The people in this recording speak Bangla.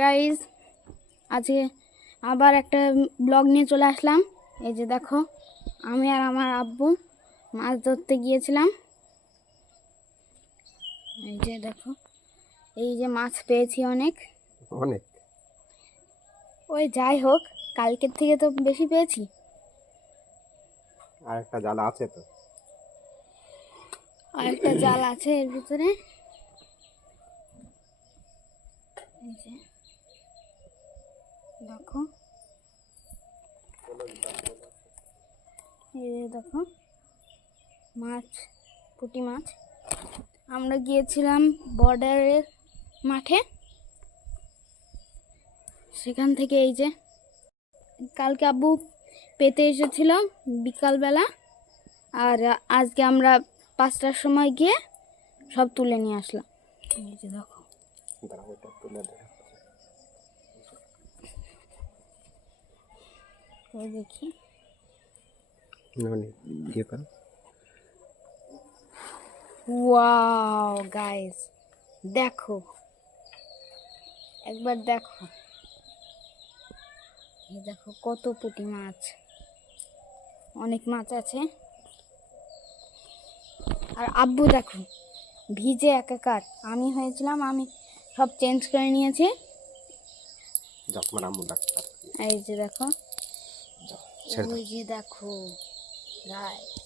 গাইস, আজকে আবার একটা ব্লগ নিয়ে চলে আসলাম। এই যে দেখো, আমি আর আমার আব্বু মাছ ধরতে গিয়েছিলাম। এই যে দেখো, এই যে মাছ পেয়েছি অনেক অনেক। ওই যাই হোক, কালকের থেকে তো বেশি পেয়েছি। আর একটা জাল আছে তো, আর একটা জাল আছে এর ভিতরে। এই যে দেখো, এই যে দেখো মাছ, পুঁটি মাছ। আমরা গিয়েছিলাম বর্ডারের মাঠে, সেখান থেকে এই যে কালকে আব্বু পেতে এসেছিল বিকালবেলা, আর আজকে আমরা 5টার সময় গিয়ে সব তুলে নিয়ে আসলাম। এই যে দেখো, এই দেখি। ওয়াও গাইস, দেখো একবার দেখো, এই দেখো কত পুঁটি মাছ, অনেক মাছ আছে। আর আব্বু দেখো ভিজে একাকার, আমি হয়েছিলাম, আমি সব চেঞ্জ করে নিয়েছি। এই যে দেখো, ওই যে দেখো গাইস,